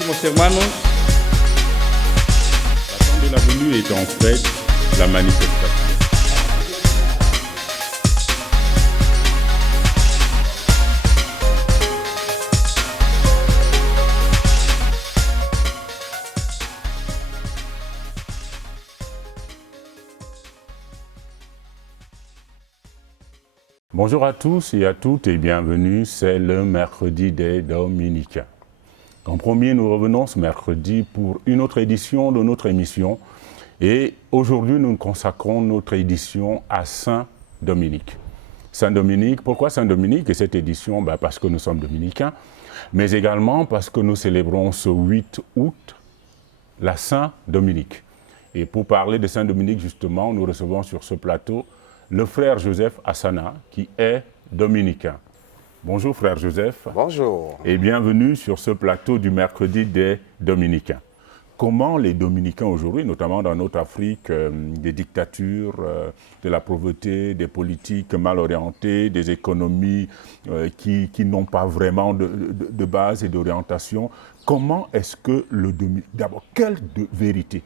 Muchísimos hermanos, la temps de la venue est en fait la manifestation. Bonjour à tous et à toutes et bienvenue, c'est le mercredi des Dominicains. En premier, nous revenons ce mercredi pour une autre édition de notre émission et aujourd'hui nous consacrons notre édition à Saint-Dominique. Saint-Dominique, pourquoi Saint-Dominique et cette édition? Parce que nous sommes dominicains, mais également parce que nous célébrons ce 8 août la Saint-Dominique. Et pour parler de Saint-Dominique justement, nous recevons sur ce plateau le frère Joseph Assana, qui est dominicain. Bonjour frère Joseph. Bonjour. Et bienvenue sur ce plateau du mercredi des Dominicains. Comment les Dominicains aujourd'hui, notamment dans notre Afrique, des dictatures, de la pauvreté, des politiques mal orientées, des économies qui n'ont pas vraiment de base et d'orientation, comment est-ce que le Dominicain... D'abord, quelle vérité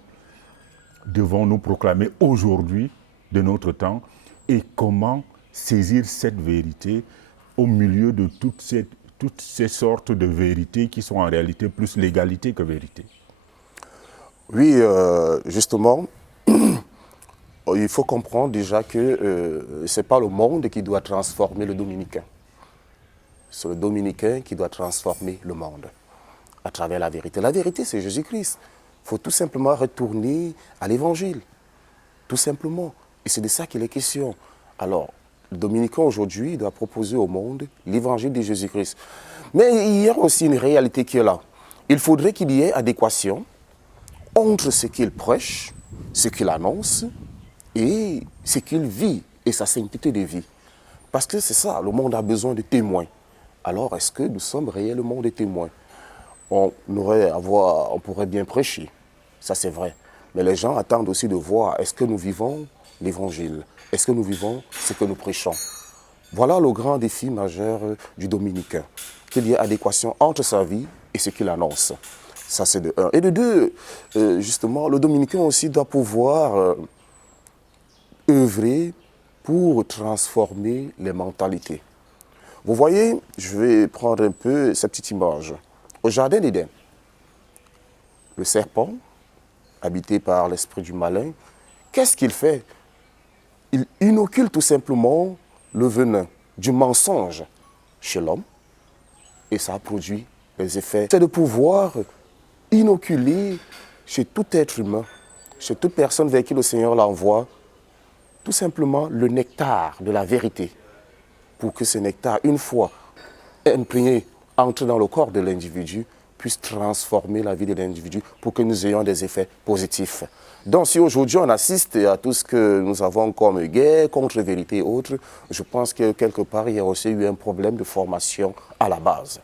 devons-nous proclamer aujourd'hui de notre temps et comment saisir cette vérité au milieu de toutes ces sortes de vérités qui sont en réalité plus légalité que vérité? Oui, justement, il faut comprendre déjà que ce n'est pas le monde qui doit transformer le dominicain. C'est le dominicain qui doit transformer le monde à travers la vérité. La vérité, c'est Jésus-Christ. Il faut tout simplement retourner à l'évangile. Tout simplement. Et c'est de ça qu'il est question. Alors, le dominicain aujourd'hui doit proposer au monde l'évangile de Jésus-Christ. Mais il y a aussi une réalité qui est là. Il faudrait qu'il y ait adéquation entre ce qu'il prêche, ce qu'il annonce et ce qu'il vit et sa sainteté de vie. Parce que c'est ça, le monde a besoin de témoins. Alors, est-ce que nous sommes réellement des témoins? On pourrait bien prêcher, ça c'est vrai. Mais les gens attendent aussi de voir, est-ce que nous vivons l'évangile? Est-ce que nous vivons ce que nous prêchons? Voilà le grand défi majeur du dominicain, qu'il y ait adéquation entre sa vie et ce qu'il annonce. Ça, c'est de un. Et de deux, justement, le dominicain aussi doit pouvoir œuvrer pour transformer les mentalités. Vous voyez, je vais prendre un peu cette petite image. Au jardin d'Éden, le serpent, habité par l'esprit du malin, qu'est-ce qu'il fait? Il inocule tout simplement le venin du mensonge chez l'homme et ça a produit des effets. C'est de pouvoir inoculer chez tout être humain, chez toute personne vers qui le Seigneur l'envoie, tout simplement le nectar de la vérité pour que ce nectar, une fois imprégné, entre dans le corps de l'individu, puisse transformer la vie de l'individu pour que nous ayons des effets positifs. Donc si aujourd'hui on assiste à tout ce que nous avons comme guerre, contre-vérité et autres, je pense que quelque part il y a aussi eu un problème de formation à la base.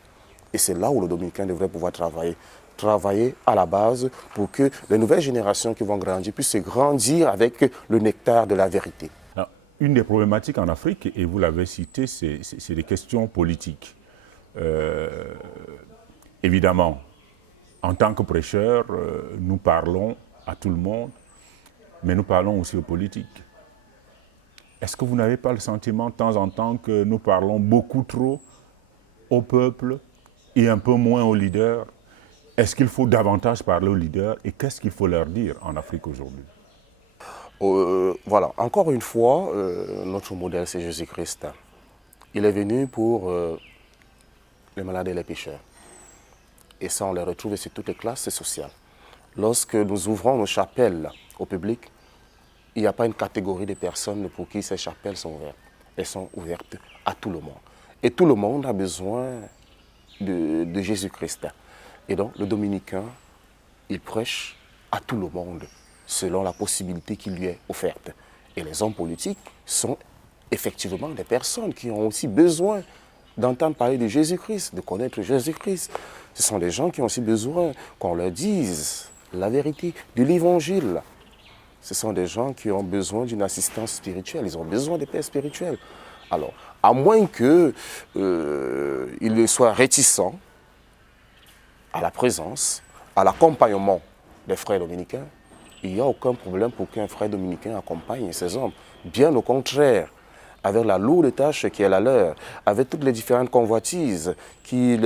Et c'est là où le dominicain devrait pouvoir travailler à la base pour que les nouvelles générations qui vont grandir puissent se grandir avec le nectar de la vérité. Alors, une des problématiques en Afrique, et vous l'avez cité, c'est les questions politiques. Évidemment, en tant que prêcheurs, nous parlons à tout le monde, mais nous parlons aussi aux politiques. Est-ce que vous n'avez pas le sentiment de temps en temps que nous parlons beaucoup trop au peuple et un peu moins aux leaders? Est-ce qu'il faut davantage parler aux leaders et qu'est-ce qu'il faut leur dire en Afrique aujourd'hui? Voilà, encore une fois, notre modèle c'est Jésus-Christ. Il est venu pour les malades et les pécheurs. Et ça, on les retrouve sur toutes les classes sociales. Lorsque nous ouvrons nos chapelles au public, il n'y a pas une catégorie de personnes pour qui ces chapelles sont ouvertes. Elles sont ouvertes à tout le monde. Et tout le monde a besoin de Jésus-Christ. Et donc, le dominicain, il prêche à tout le monde, selon la possibilité qui lui est offerte. Et les hommes politiques sont effectivement des personnes qui ont aussi besoin d'entendre parler de Jésus-Christ, de connaître Jésus-Christ. Ce sont des gens qui ont aussi besoin qu'on leur dise la vérité de l'évangile. Ce sont des gens qui ont besoin d'une assistance spirituelle, ils ont besoin de paix spirituelle. Alors, à moins qu'ils soient réticents à la présence, à l'accompagnement des frères dominicains, il n'y a aucun problème pour qu'un frère dominicain accompagne ses hommes. Bien au contraire, avec la lourde tâche qui est la leur, avec toutes les différentes convoitises qu'ils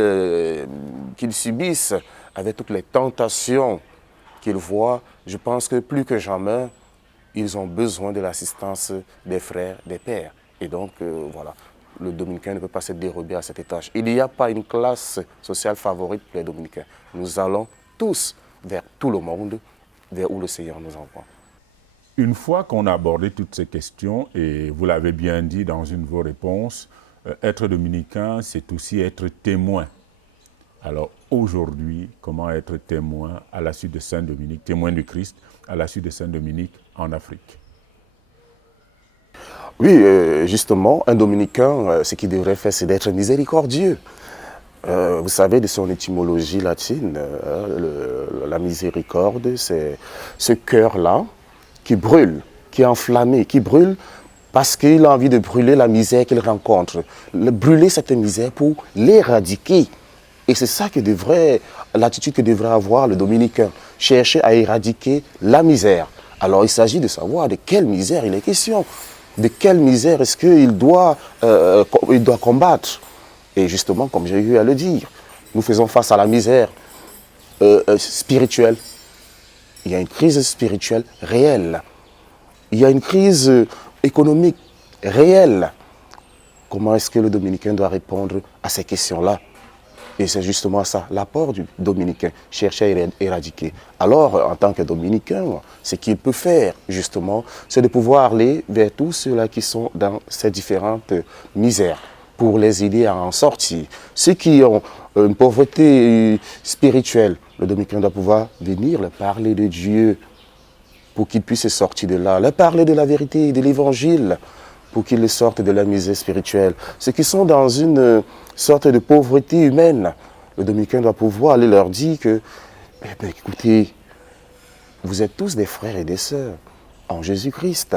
subissent, avec toutes les tentations qu'ils voient, je pense que plus que jamais, ils ont besoin de l'assistance des frères, des pères. Et donc, voilà, le dominicain ne peut pas se dérober à cette tâche. Il n'y a pas une classe sociale favorite pour les dominicains. Nous allons tous vers tout le monde, vers où le Seigneur nous envoie. Une fois qu'on a abordé toutes ces questions, et vous l'avez bien dit dans une de vos réponses, être dominicain, c'est aussi être témoin. Alors aujourd'hui, comment être témoin à la suite de Saint-Dominique, témoin du Christ, à la suite de Saint-Dominique en Afrique? Oui, justement, un dominicain, ce qu'il devrait faire, c'est d'être miséricordieux. Vous savez, de son étymologie latine, la miséricorde, c'est ce cœur-là qui brûle, qui est enflammé, qui brûle parce qu'il a envie de brûler la misère qu'il rencontre. Brûler cette misère pour l'éradiquer. Et c'est ça que l'attitude que devrait avoir le dominicain, chercher à éradiquer la misère. Alors il s'agit de savoir de quelle misère il est question, de quelle misère est-ce qu'il doit combattre. Et justement, comme j'ai eu à le dire, nous faisons face à la misère spirituelle. Il y a une crise spirituelle réelle. Il y a une crise économique réelle. Comment est-ce que le dominicain doit répondre à ces questions-là? Et c'est justement ça, l'apport du dominicain, chercher à éradiquer. Alors, en tant que dominicain, ce qu'il peut faire, justement, c'est de pouvoir aller vers tous ceux-là qui sont dans ces différentes misères, pour les aider à en sortir. Ceux qui ont une pauvreté spirituelle, le dominicain doit pouvoir venir leur parler de Dieu pour qu'ils puissent sortir de là, leur parler de la vérité, de l'évangile, pour qu'ils sortent de la misère spirituelle. Ceux qui sont dans une sorte de pauvreté humaine, le dominicain doit pouvoir aller leur dire que, écoutez, vous êtes tous des frères et des sœurs en Jésus-Christ.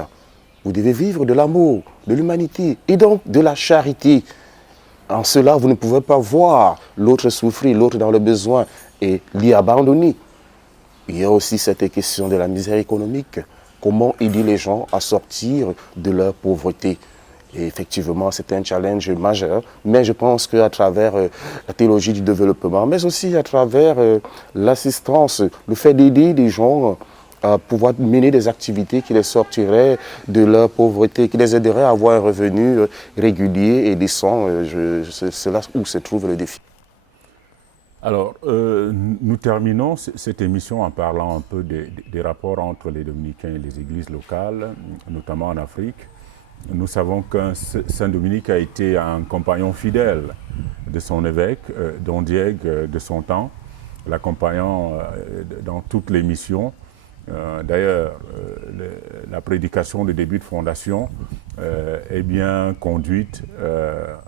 Vous devez vivre de l'amour, de l'humanité et donc de la charité. En cela, vous ne pouvez pas voir l'autre souffrir, l'autre dans le besoin et l'y abandonner. Il y a aussi cette question de la misère économique. Comment aider les gens à sortir de leur pauvreté? Et effectivement, c'est un challenge majeur, mais je pense qu'à travers la théologie du développement, mais aussi à travers l'assistance, le fait d'aider les gens à pouvoir mener des activités qui les sortiraient de leur pauvreté, qui les aideraient à avoir un revenu régulier et décent, c'est là où se trouve le défi. Alors, nous terminons cette émission en parlant un peu des rapports entre les dominicains et les églises locales, notamment en Afrique. Nous savons que Saint-Dominique a été un compagnon fidèle de son évêque, Don Diègue, de son temps, l'accompagnant dans toutes les missions. D'ailleurs, la prédication de début de fondation est bien conduite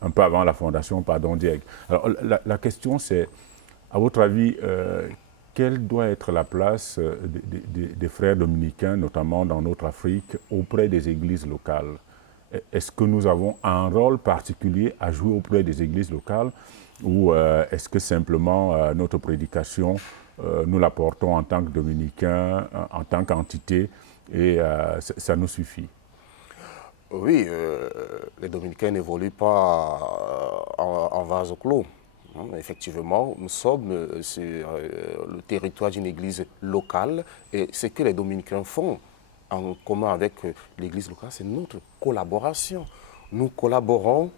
un peu avant la fondation par Don Diègue. Alors, la question c'est, à votre avis, quelle doit être la place des frères dominicains, notamment dans notre Afrique, auprès des églises locales? Est-ce que nous avons un rôle particulier à jouer auprès des églises locales ou est-ce que simplement notre prédication, nous la portons en tant que dominicains, en tant qu'entité et ça nous suffit? Oui, les dominicains n'évoluent pas en vase clos. Effectivement, nous sommes sur le territoire d'une église locale et ce que les dominicains font en commun avec l'église locale, c'est notre collaboration. Nous collaborons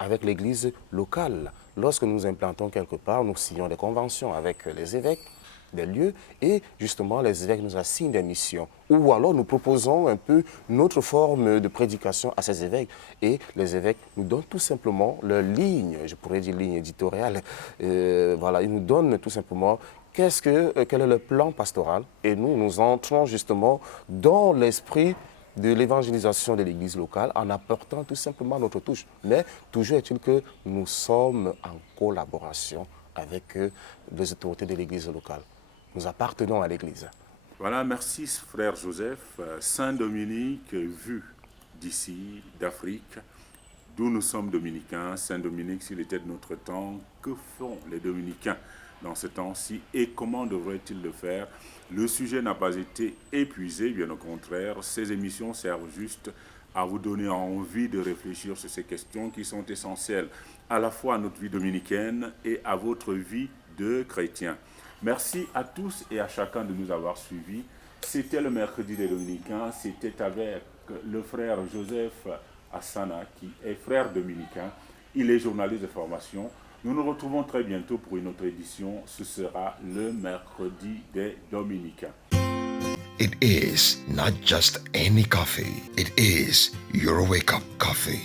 avec l'église locale. Lorsque nous implantons quelque part, nous signons des conventions avec les évêques des lieux et justement les évêques nous assignent des missions. Ou alors nous proposons un peu notre forme de prédication à ces évêques et les évêques nous donnent tout simplement leur ligne, je pourrais dire ligne éditoriale. Voilà, ils nous donnent tout simplement quel est le plan pastoral et nous entrons justement dans l'esprit de l'évangélisation de l'église locale en apportant tout simplement notre touche. Mais toujours est-il que nous sommes en collaboration avec les autorités de l'église locale. Nous appartenons à l'église. Voilà, merci frère Joseph. Saint-Dominique vu d'ici, d'Afrique, d'où nous sommes dominicains. Saint-Dominique, s'il était de notre temps, que font les dominicains dans ce temps-ci et comment devraient-ils le faire? Le sujet n'a pas été épuisé, bien au contraire. Ces émissions servent juste à vous donner envie de réfléchir sur ces questions qui sont essentielles à la fois à notre vie dominicaine et à votre vie de chrétien. Merci à tous et à chacun de nous avoir suivis. C'était le mercredi des Dominicains, c'était avec le frère Joseph Assana qui est frère dominicain. Il est journaliste de formation. Nous nous retrouvons très bientôt pour une autre édition. Ce sera le mercredi des Dominicains. It is not just any coffee. It is your wake-up coffee.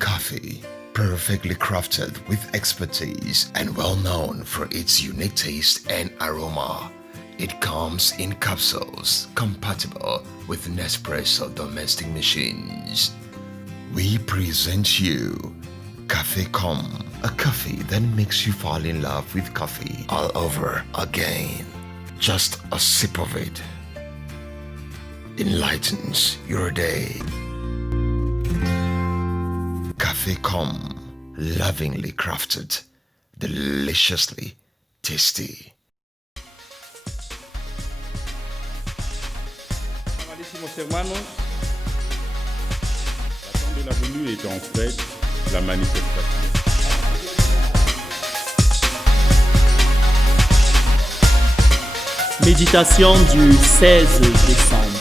Coffee, perfectly crafted with expertise and well known for its unique taste and aroma. It comes in capsules compatible with Nespresso domestic machines. We present you Cafe Com, a coffee that makes you fall in love with coffee all over again. Just a sip of it enlightens your day. Cafe Com, lovingly crafted, deliciously tasty. Amadísimos hermanos, la temps de la venue est en fait la manifestation. Méditation du 16 décembre.